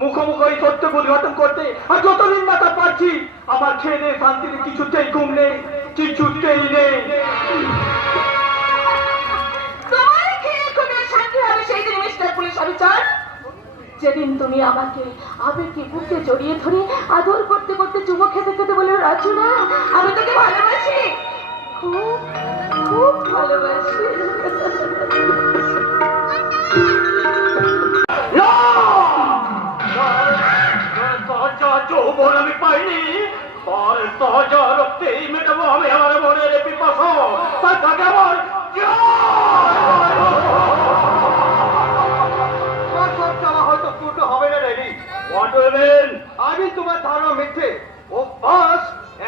মুখোমুখি এই সত্যকে উদ্ঘাটন করতে আর যতদিন না তা পারছি আমার খেয়ে দিয়ে শান্তিতে কিছুতেই ঘুম নেই, কিছুতেই নেই। তোমার খেয়ে ঘুমিয়ে শান্তি হবে সেই দিন মিস্টার পুলিশ অফিসার, যেদিন তুমি আমাকে আবেগে বুকে জড়িয়ে ধরে আদর করতে করতে চুমো খেতে খেতে বলে, রাজুনা আমি তোকে ভালোবাসি, খুব খুব ভালোবাসি। যৌবন আমি পাইনি, তাজা রক্তেই মেটাবো আমি আমার মনের পিপাসা। তাকে আমার হয়তো ফুটো হবে না রেডি। হোয়াট উইল আমি তোমার ধারণা মিথ্যে। ও বাস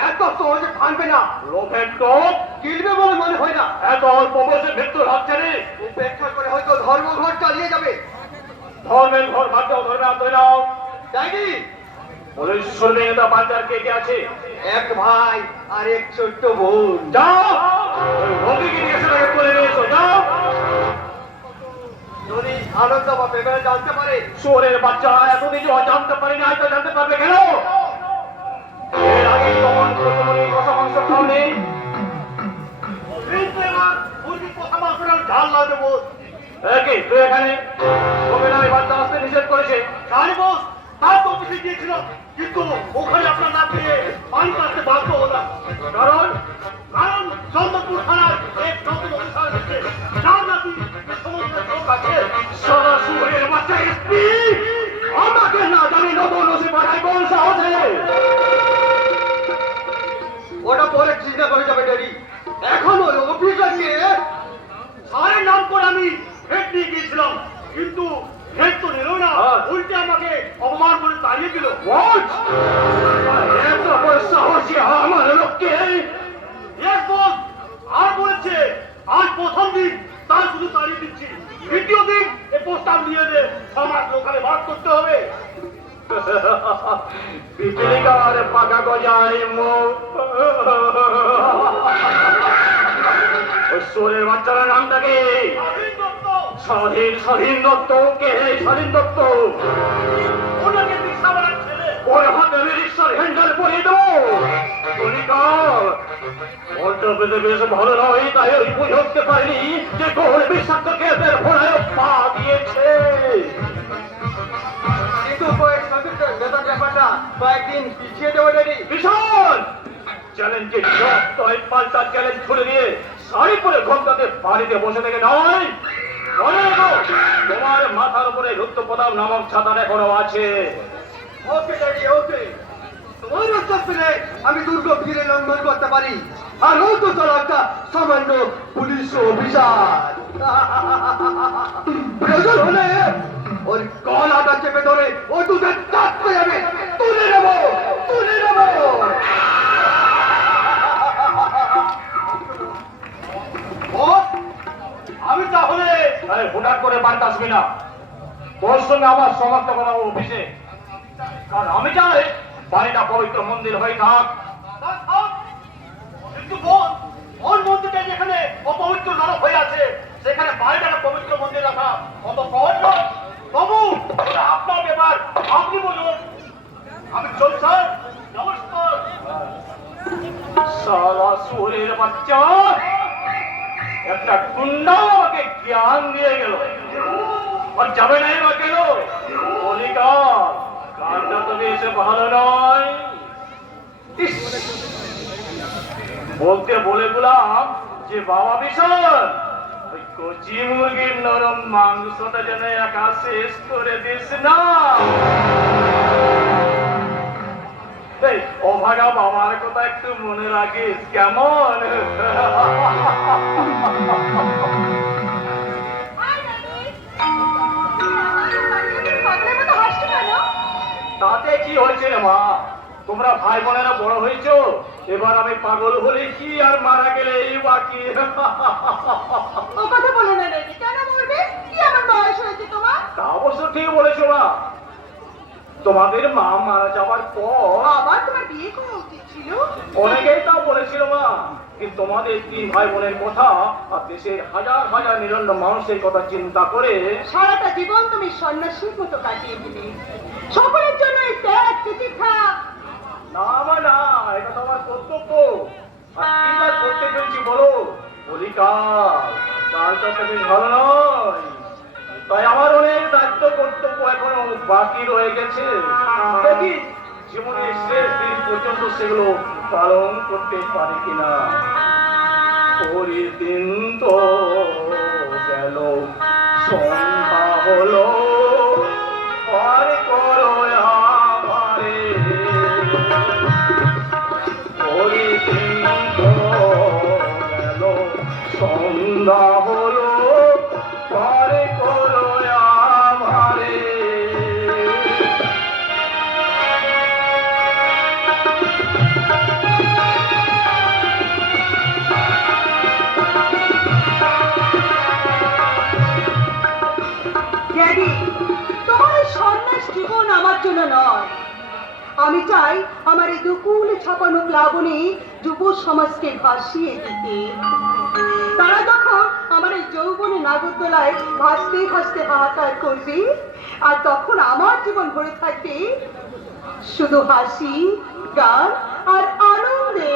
এত সহজে ভাঙবে না। লোভের টোপ গিলবে বলে মনে হয় না। এত অল্প বয়সে মৃত্যুর হাত ছেড়ে উপেক্ষা করে হয়তো ধর্মঘর চালিয়ে যাবে। ধর্মের ঘর ভাগ্য ধর্মে আনতে নাও যাইনি। পুলিশ শুনবে নেতা বাজার কে কে আছে? এক ভাই আর এক ছোট্ট বোন। যাও রোগীকে নিয়ে এসে করে নিয়ে এসো, যাও। যদি আনন্দ বা পেপারে জানতে পারে চোরের বাচ্চা এতদিন জানতে পারিনি, হয়তো জানতে পারবে কেন? এর আগে তখন প্রথমে কষা মাংস খাওনি, ঝাল না দেবো। তুই এখানে বাচ্চা আসতে নিষেধ করেছে জানি বস। তার তো অফিসে গিয়েছিল, কিন্তু ওখানে আপনার না পেয়ে পানি পাচ্ছে বাধ্য হলাম। কারণ কারণ চন্দ্রপুর থানার এক নতুন অফিসার এসেছে, যার নাকি সমস্ত লোক আছে। সরাসরি বাচ্চা এসপি আমাকে না জানি নতুন ওসি পাঠায় কোন সাহসে? ওটা পরে চিন্তা করে যাবে ডেডি। এখন ওই অফিসারকে সারের নাম করে আমি ভেট নিয়ে গিয়েছিলাম, কিন্তু ভেট তো নিল না, উল্টে আমাকে অপমান করে তাড়িয়ে দিল। এত সাহসী আমার লোককে আর বলেছে আজ প্রথম দিন তার শুধু তাড়িয়ে দিচ্ছি, দ্বিতীয় দিন এ প্রস্তাব নিয়ে যে সমাজ লোকালে বাস করতে হবে। পিপিলিকার পাকা গজায় মুখ। সোরের বাচ্চারা নামটাকে স্বাধীন স্বাধীন দত্ত। কে স্বাধীন দত্ত? ওনাকে রিক্সা বানার ছেলে। ওর হাতে আমি রিক্সার হ্যান্ডেল পরিয়ে দেবো। বেশ ভালো নয়, তাই ওই বুঝতে পারিনি যে গোল বিষাক্ত কেসের ভোলায় পা দিয়েছে। কিন্তু ব্যাপারটা কয়েকদিন পিছিয়ে দেবো ডেডি। ভীষণ চ্যালেঞ্জের পাল্টা চ্যালেঞ্জ ছুড়ে দিয়ে শাড়ি পরে ঘন্টাতে বাড়িতে বসে থেকে নয়, মনে রেখো তোমার মাথার উপরে রুদ্র প্রতাপ নামক ছাতা এখনো আছে। ওকে ড্যাডি, ওকে। তোমার উত্তর পেলে আমি দুর্গ ফিরে লঙ্ঘন করতে পারি, আর ও তো চলো একটা সামান্য পুলিশ অফিসার। প্রয়োজন হলে ওর গলাটা চেপে ধরে ও দুধের চাপতে যাবে, তুলে নেবো, তুলে নেবো। আমি তাহলে হুটার করে বাড়িতে আসবি না, তোর সঙ্গে আমার সমাপ্ত করা অফিসে। কারণ আমি চাই বাড়িটা পবিত্র মন্দির হয়ে থাক। কিন্তু কোন মন্দিরটা যেখানে অপবিত্র নরক হয়ে আছে, সেখানে বাড়িটাকে পবিত্র মন্দির রাখা কত সহজ নয়। তবু আপনার ব্যাপার, আপনি বলুন। আমি চল স্যার, নমস্কার। সারা সুরের বাচ্চা একটা গুন্ডা আমাকে জ্ঞান দিয়ে গেল, আর যাবে নাই বা কেন? বলিকা গানটা তো বেশ ভালো নয়। বলতে বলে গুলাম যে বাবা ভীষণ ওই কচি মুরগির নরম মাংসটা যেন একা শেষ করে দিস না। অভাগা বাবার কথা একটু মনে রাখিস কেমন? তাতে কি হয়েছে রে মা? তোমরা ভাই বোনেরা বড় হয়েছো, এবার আমি পাগল হলে কি আর মারা গেলে এই বাকি। ও কথা বলো না রে, কেন মরবে? কি আমার বয়স হয়েছে তোমার? তা অবশ্য ঠিক বলেছো মা। তোমাদের মা মারা যাওয়ার পর আবার তোমার বিয়ে করা উচিত ছিল। অনেকেই তা বলেছিল মা, কিন্তু তোমাদের 3 ভাই বোনের কথা আর দেশের হাজার হাজার নিরন্ন মানুষের কথা চিন্তা করে সারাটা জীবন তুমি সন্ন্যাসীর মতো কাটিয়ে দিলে। সকলের জন্য এই ত্যাগ তিতিক্ষা। না মা না, এটা তো আমার কর্তব্য। আর কি কাজ করতে পেরেছি বলো? বলি কাল তো বেশ ভালো নয়, তাই আমার অনেক দায়িত্ব কর্তব্য এখনো বাকি রয়ে গেছে। দেখি জীবনের শেষ দিন পর্যন্ত সেগুলো পালন করতে পারি কিনা। পরের দিন তো গেল, সন্ধ্যা হলো, আর করো আমারে। পরের দিন তো গেল, সন্ধ্যা হলো, আর করো আমারে। ড্যাডি, তোমার এই সন্ন্যাস জীবন আমার জন্য নয়। আমি চাই আমার এই দুকুল ছাপানো প্লাবনে যুব সমাজকে ভাসিয়ে দিতে। তারা যখন আমার এই যৌবনে নাগরদোলায় ভাসতে ভাসতে হাহাকার করবে, আর তখন আমার জীবন ভরে থাকবে শুধু হাসি, গান আর আনন্দে।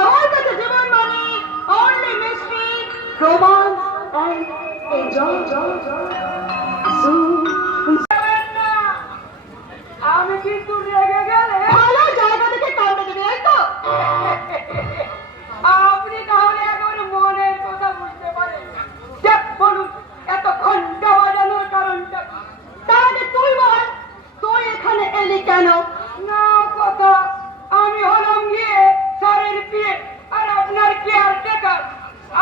আমার কাছে জীবন মানে only mystery, romance and enjoy. আমি কিন্তু রেগে গেলে ভালো জায়গা থেকে কামড়ে দেবে, এই তো। আপনি তাহলে একেবারে মনের কথা বুঝতে পারেন। দেখ বলুন, এত ঘন্টা বাজানোর কারণটা কি? তার আগে তুই বল, তুই এখানে এলি কেন? না কথা, আমি হলাম গিয়ে স্যারের বিয়ে, আর আপনার কেয়ারটেকার।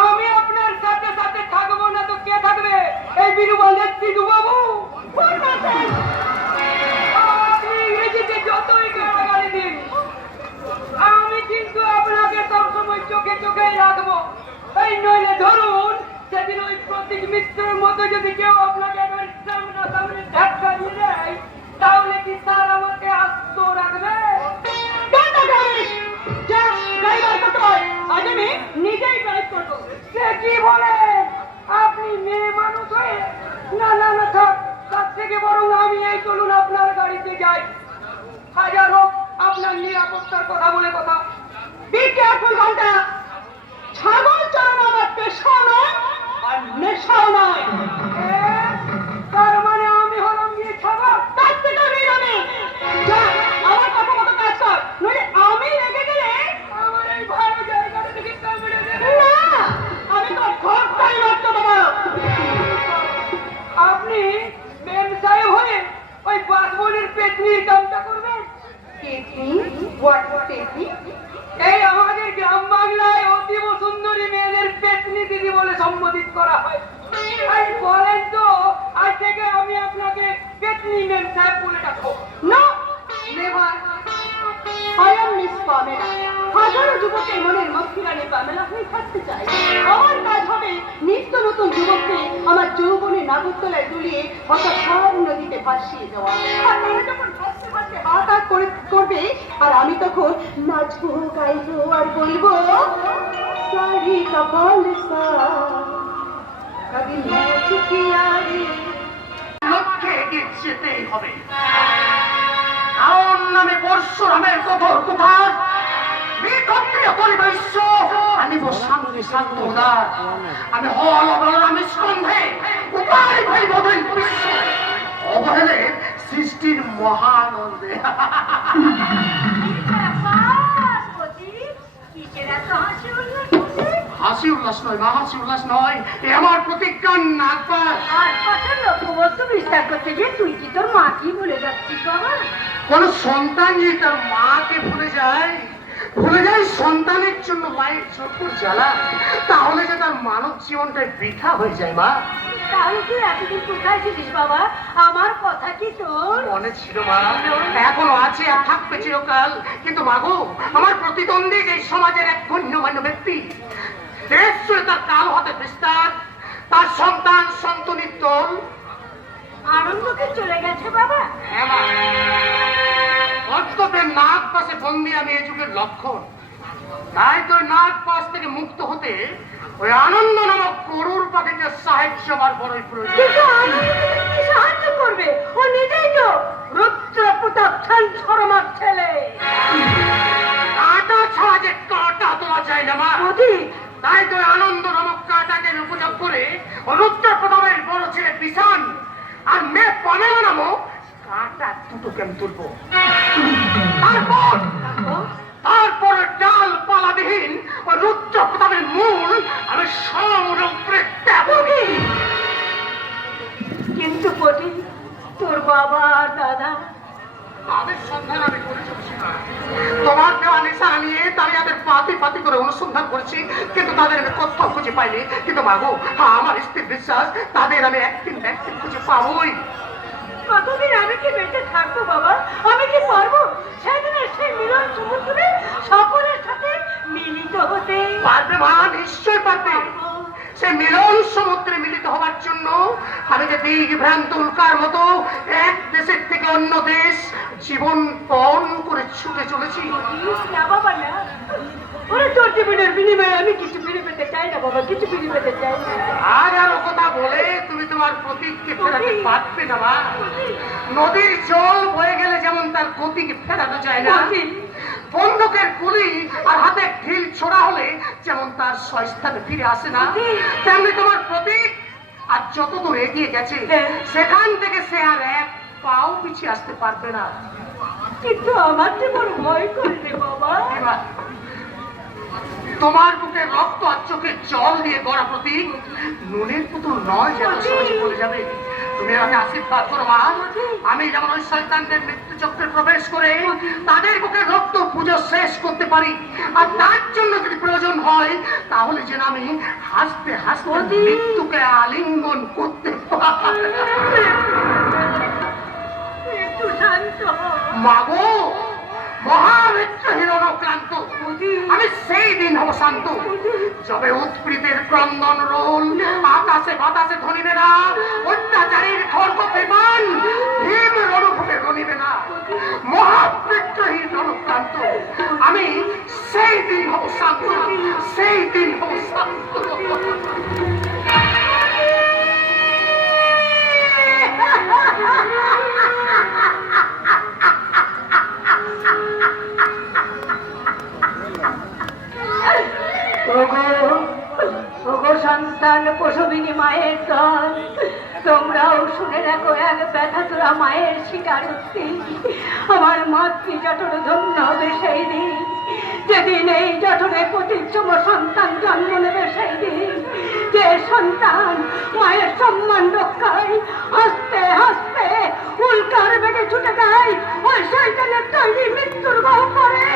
আমি আপনার সাথে সাথে থাকবো না তো কে থাকবে? এই বিরুবালের সিধু বাবু। আপনি ইংরেজিতে যতই গালাগালি দিন, আমি কিন্তু আপনাকে সবসময় চোখে চোখে রাখবো। এই নইলে ধরুন, সেদিন ওই প্রতীক মিত্রের মতো যদি কেউ আপনাকে একবার সামনে ধাক্কা দিয়ে দেয়, তাহলে কি স্যার আমাকে আস্ত রাখবে? আজ আমি নিজেই ড্রাইভ করবো। সে কি বলে? আপনি মেয়ে মানুষ হয়ে? না না না, থাক, তার থেকে বরং আমি এই চলুন আপনার গাড়িতে যাই। হাজার হোক আপনার নিরাপত্তার কথা বলে কথা। বি কেয়ারফুল ঘন্টা। ছাগল চালানো আমার পেশাও নয় আর নেশাও নয়। তার মানে আমি হলাম গিয়ে ছাগল? তার থেকে আমি যা, আমার কথা মতো কাজ কর, নইলে আমি রেগে গেলে আমার এই ভালো জায়গাটা থেকে কামড়ে দেবে। না, আমি তো ঘরটাই নষ্ট করবো। আপনি মেম সাহেব হয়ে ওই বাসবনের পেতনির কামটা করবেন? পেতনি? হোয়াট পেতনি? এই আমাদের গ্রাম বাংলায় অতীব সুন্দরী মেয়েদের পেতনি দিদি বলে সম্বোধিত করা হয়। আর বলেন তো, আজ থেকে আমি আপনাকে পেতনি মেম সাহেব বলে ডাকবো? না, never. I am Miss Pamela. হাজারো যুবকের মনের মক্ষিরানি পামেলা হয়ে থাকতে চাই। আমার কাজ হবে নিত্য নতুন যুবককে আমার যৌবনে নাগরদোলায় দুলিয়ে হঠাৎ সব নদীতে ভাসিয়ে দেওয়া। আর তারা যখন ভাসতে ভাসতে হাহাকার করবে, আর আমি তখন নাচবো, গাইবো আর বলবো, সারি কপাল সা কবি নাচ কিয়া রে। লক্ষ্যে এগিয়ে যেতেই হবে। কারণ আমি পরশুরামের কঠোর কুঠার, বিক্ষত্রিয় পরিবেশ্য, আমি শান্তি শান্তদা, আমি হল অবলামী স্কন্ধে উপায় ভাই বদল বিশ্ব অবহেলে সৃষ্টির মহানন্দে। হাসি উল্লাস নয় মা, হাসি উল্লাস নয়, এ আমার প্রতিজ্ঞা। নাগপাত আর কত লোকবস্তু বিস্তার করতে গিয়ে তুই কি তোর মাকেই ভুলে যাচ্ছিস বাবা? কোন সন্তান যে তার মাকে ভুলে যায় সন্তানের জন্য মায়ের চোখের জ্বালা, তাহলে যে তার মানব জীবনটাই বৃথা হয়ে যায় মা। তাহলে তুই এতদিন কোথায় ছিলিস বাবা? আমার কথা কি তোর মনে ছিল মা? এখনো আছে আর থাকবে চিরকাল। কিন্তু মাগো, আমার প্রতিদ্বন্দ্বী যে সমাজের এক গণ্যমান্য ব্যক্তি, দেশ জুড়ে তার কাল হতে বিস্তার, তার সন্তান সন্তনির দল আনন্দকে চলে গেছে বাবা। হ্যাঁ মা, বন্দী আমি এই যুগের লক্ষণ। তাই তো নাগ পাশ থেকে মুক্ত হতে ওই আনন্দ নামক গরুর পাখিটার সাহায্য আমার বড়ই প্রয়োজন। কিন্তু আমাকে তুমি কি সাহায্য করবে? ও নিজেই তো রুদ্র প্রতাপ খান শর্মার ছেলে। কাঁটা ছাড়া যে কাঁটা তোলা যায় না মা। মোদি, তাই তো আনন্দ নামক কাঁটাকে উপযোগ করে রুদ্র প্রতাপের বড় ছেলে বিশান আর মেয়ে পামেলা নামক কাঁটা দুটোকে আমি তুলবো। তারপর ডাল পালাবিহীন ও রুদ্র প্রতাপের মূল আমি সমুদ্রে দেবী। কিন্তু পটি, তোর বাবা আর দাদা তাদের সন্ধান আমি করে চলছি না। তোমার দেওয়া নিশানা নিয়ে তাদের পাতি পাতি করে অনুসন্ধান করেছি, কিন্তু তাদের আমি কোথাও খুঁজে পাইনি। কিন্তু মাগো, আমার স্থির বিশ্বাস তাদের আমি একদিন খুঁজে পাবোই। কতদিন আমি কি বেঁচে থাকবো বাবা? আমি কি পারবো সেদিনের সেই মিলন সমুদ্রে সকলের সাথে মিলিত হতে? পারবে মা, নিশ্চয় পারবে। সে মিলন সমুদ্রে মিলিত হবার জন্য আমি যে দিগ্ভ্রান্ত উল্কার মতো এক দেশের থেকে অন্য দেশ জীবন পণ করে ছুটে চলেছি। না বাবা না, ওরে তোর জীবনের বিনিময়ে আমি কিছু ফিরে পেতে চাই না বাবা, কিছু ফিরে পেতে চাই না। আর আর কথা বলে তুমি তোমার প্রতীককে ফেরাতে পারবে না মা। নদীর জল বয়ে গেলে যেমন তার গতিকে ফেরানো যায় না, বন্দুকের গুলি আর হাতে ঢিল ছোড়া হলে যেমন তার স্বস্থানে ফিরে আসে না, তেমনি তোমার প্রতীক আর যতদূর এগিয়ে গেছে সেখান থেকে সে আর এক পাও পিছিয়ে আসতে পারবে না। কিন্তু আমার যে বড় ভয় করে রে বাবা। এবার তোমার বুকে রক্ত আর চোখে জল দিয়ে গড়া প্রতীক নুনের পুতুল নয়, যেন সহজে বলে যাবে। তুমি আমাকে আশীর্বাদ করো মা, আমি যেমন ওই শয়তানদের মৃত্যু চক্রে প্রবেশ করে তাদের বুকে রক্ত পুজো শেষ করতে পারি, আর তার জন্য যদি প্রয়োজন হয় তাহলে যেন আমি হাসতে হাসতে মৃত্যুকে আলিঙ্গন করতে পারি। একটু শান্ত হ। মাগো, মহামিত্র হিরণক্রান্ত, আমি সেই দিন হব শান্ত যবে উৎপীড়িতের ক্রন্দন রোল আকাশে বাতাসে ধনিবে না, অত্যাচারীর খড়গ বিমান ভীম রণভূমে রণিবে না। মহামিত্র হিরণক্রান্ত, আমি সেই দিন হব শান্ত, সেই দিন হব শান্ত। সন্তান প্রসবিনী মায়ের দল, তোমরাও শুনে রাখো এক ব্যথাতুরা মায়ের স্বীকারোক্তি। আমার মাতৃ জঠর ধন্য হবে সেই দিন, যেদিন এই জঠরে প্রতিচ্ছম সন্তান জন্ম নেবে সেই দিন। যে সন্তান মায়ের সম্মান রক্ষায় হাসতে হাসতে উল্কার বেগে ছুটে দেয়, ওই শয়তানের তৈরি মৃত্যুর গল্প করে